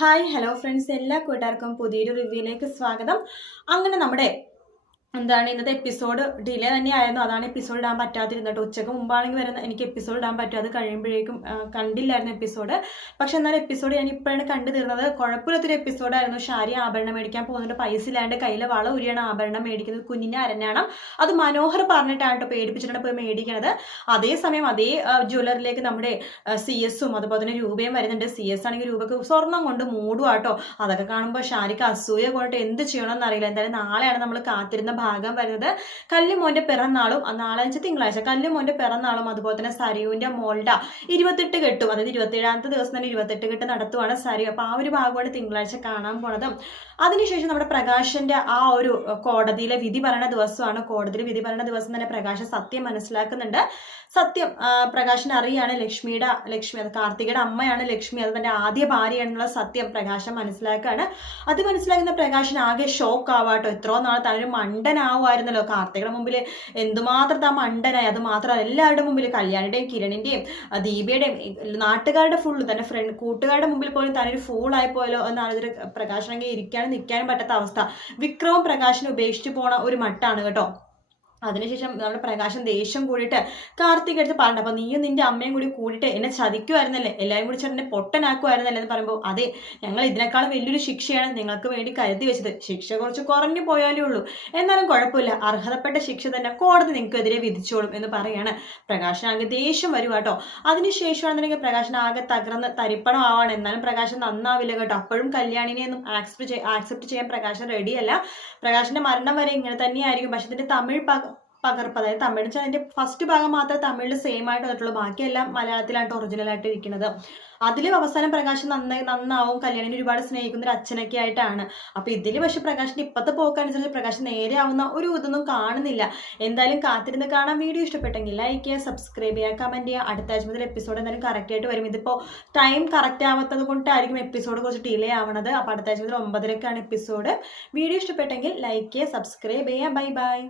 Hi hello friends, എല്ലാ കൂട്ടുകാർക്കും പുതിയൊരു റിവ്യൂയിലേക്ക് സ്വാഗതം. അങ്ങനെ നമ്മുടെ ഇന്നത്തെ എപ്പിസോഡ് ഡിലേ തന്നെയായിരുന്നു. അതാണ് എപ്പിസോഡ് ഇടാൻ പറ്റാതിരുന്നത്. ഉച്ചക്ക് മുമ്പാണെങ്കിൽ വരുന്ന എനിക്ക് എപ്പിസോഡ് ഇടാൻ പറ്റും. അത് കഴിയുമ്പോഴേക്കും കണ്ടില്ലായിരുന്നു എപ്പിസോഡ്. പക്ഷെ എന്നാലും എപ്പിസോഡ് ഞാൻ ഇപ്പോഴാണ് കണ്ടു തീർന്നത്. കുഴപ്പമില്ലാത്തൊരു എപ്പിസോഡായിരുന്നു. ഷാരി ആഭരണം മേടിക്കാൻ പോകുന്നുണ്ട്. പൈസ ഇല്ലാണ്ട് കയ്യിലെ വള ഉരിയാണ് ആഭരണം മേടിക്കുന്നത്. കുഞ്ഞിൻ്റെ അരഞ്ഞാണം അത് മനോഹർ പറഞ്ഞിട്ടാണ് കേട്ടോ പേടിപ്പിച്ചിട്ടാണ് പോയി മേടിക്കണത്. അതേസമയം അതേ ജ്വല്ലറിലേക്ക് നമ്മുടെ CS അതുപോലെ തന്നെ രൂപയും വരുന്നുണ്ട്. CS ആണെങ്കിൽ രൂപക്ക് സ്വർണം കൊണ്ട് മൂടുവാട്ടോ. അതൊക്കെ കാണുമ്പോൾ ഷാരിക്ക് അസൂയ കൊണ്ടിട്ട് എന്ത് ചെയ്യണമെന്ന് അറിയില്ല. എന്തായാലും നാളെയാണ് നമ്മൾ കാത്തിരുന്ന ഭാഗം വരുന്നത്. കല്ലുമോന്റെ പിറന്നാളും നാളെ തിങ്കളാഴ്ച കല്ലുമോന്റെ പിറന്നാളും അതുപോലെ തന്നെ സരിയുവിന്റെ മോളുടെ 28 കെട്ടും, അതായത് 27ാമത്തെ ദിവസം തന്നെ 28 കെട്ട് നടത്തുവാണ് സരി. അപ്പൊ ആ ഒരു ഭാഗമാണ് തിങ്കളാഴ്ച കാണാൻ പോണത്. അതിനുശേഷം നമ്മുടെ പ്രകാശന്റെ ആ ഒരു കോടതിയിലെ വിധി പറയുന്ന ദിവസമാണ്. കോടതിയിൽ വിധി പറയുന്ന ദിവസം തന്നെ പ്രകാശൻ സത്യം മനസ്സിലാക്കുന്നുണ്ട്. സത്യം പ്രകാശൻ അറിയാണ് ലക്ഷ്മി അത് കാർത്തികയുടെ അമ്മയാണ് ലക്ഷ്മി, അത് തന്റെ ആദ്യ ഭാര്യയാണെന്നുള്ള സത്യം പ്രകാശൻ മനസ്സിലാക്കുകയാണ്. അത് മനസ്സിലാക്കുന്ന പ്രകാശൻ ആകെ ഷോക്ക് ആവാട്ടോ. എത്രയോ നാൾ താനൊരു മണ്ടനാവുമായിരുന്നല്ലോ. കാർത്തികയുടെ മുമ്പിൽ എന്തുമാത്രം താൻ മണ്ടനായി. അത് മാത്രമല്ല എല്ലാവരുടെ മുമ്പിൽ, കല്യാണിന്റെയും കിരണിന്റെയും ദീപയുടെയും നാട്ടുകാരുടെ ഫുള്ള് തന്നെ കൂട്ടുകാരുടെ മുമ്പിൽ പോലും താനൊരു ഫൂളായി പോയല്ലോ എന്നാണ് പ്രകാശനെങ്കിൽ ഇരിക്കാനും നിൽക്കാനും പറ്റാത്ത അവസ്ഥ. വിക്രവും പ്രകാശനെ ഉപേക്ഷിച്ച് പോണ ഒരു മട്ടാണ് കേട്ടോ. അതിനുശേഷം നമ്മുടെ പ്രകാശം ദേഷ്യം കൂടിയിട്ട് കാർത്തിക് എടുത്ത് പറഞ്ഞു, അപ്പൊ നീയും നിന്റെ അമ്മയും കൂടി കൂടിയിട്ട് എന്നെ ചതിക്കുമായിരുന്നല്ലേ, എല്ലാവരും കൂടി ചേട്ടനെ പൊട്ടനാക്കുമായിരുന്നല്ലേ എന്ന് പറയുമ്പോൾ, അതെ, ഞങ്ങൾ ഇതിനേക്കാളും വലിയൊരു ശിക്ഷയാണ് നിങ്ങൾക്ക് വേണ്ടി കരുതി വെച്ചത്. ശിക്ഷ കുറച്ച് കുറഞ്ഞു പോയാലേ ഉള്ളൂ, എന്നാലും കുഴപ്പമില്ല, അർഹതപ്പെട്ട ശിക്ഷ തന്നെ കോടതി നിങ്ങൾക്കെതിരെ വിധിച്ചോളും എന്ന് പറയാണ്. പ്രകാശൻ ആകെ ദേഷ്യം വരും കേട്ടോ. അതിനുശേഷമാണെന്നുണ്ടെങ്കിൽ പ്രകാശൻ ആകെ തകർന്ന് തരിപ്പണം ആവാണ്. എന്നാലും പ്രകാശൻ നന്നാവില്ല കേട്ടോ. അപ്പോഴും കല്യാണിനെ ഒന്നും ആക്സെപ്റ്റ് ചെയ്യാൻ പ്രകാശൻ റെഡിയല്ല. പ്രകാശന്റെ മരണം വരെ ഇങ്ങനെ തന്നെയായിരിക്കും. പക്ഷെ ഇതിന്റെ തമിഴ് പകർപ്പ്, അതായത് തമിഴ് വെച്ചാൽ അതിന്റെ ഫസ്റ്റ് ഭാഗം മാത്രമേ തമിഴിൽ സെയിം ആയിട്ട് വന്നിട്ടുള്ളൂ. ബാക്കിയെല്ലാം മലയാളത്തിലായിട്ട് ഒറിജിനലായിട്ട് ഇരിക്കുന്നത്. അതിലും അവസാനം പ്രകാശൻ നന്നാവും. കല്യാണിനെ ഒരുപാട് സ്നേഹിക്കുന്ന ഒരു അച്ഛനൊക്കെ ആയിട്ടാണ്. അപ്പൊ ഇതിൽ പക്ഷെ പ്രകാശിന്റെ ഇപ്പോഴത്തെ പോക്കനുസരിച്ച് പ്രകാശൻ നേരെ ആവുന്ന ഒരു ഇതൊന്നും കാണുന്നില്ല. എന്തായാലും കാത്തിരുന്ന് കാണാൻ. വീഡിയോ ഇഷ്ടപ്പെട്ടെങ്കിൽ ലൈക്ക് ചെയ്യുക, സബ്സ്ക്രൈബ് ചെയ്യുക, കമന്റ് ചെയ്യുക. അടുത്ത ആഴ്ച മുതൽ എപ്പിസോഡ് എന്തായാലും കറക്റ്റ് ആയിട്ട് വരും. ഇതിപ്പോ ടൈം കറക്റ്റ് ആവാത്തത് കൊണ്ടായിരിക്കും എപ്പിസോഡ് കുറച്ച് ഡിലേ ആവണത്. അപ്പൊ അടുത്ത ആഴ്ച മുതൽ 9:00-ക്കാണ് എപ്പിസോഡ്. വീഡിയോ ഇഷ്ടപ്പെട്ടെങ്കിൽ ലൈക്ക് ചെയ്യുക, സബ്സ്ക്രൈബ് ചെയ്യുക. Bye bye.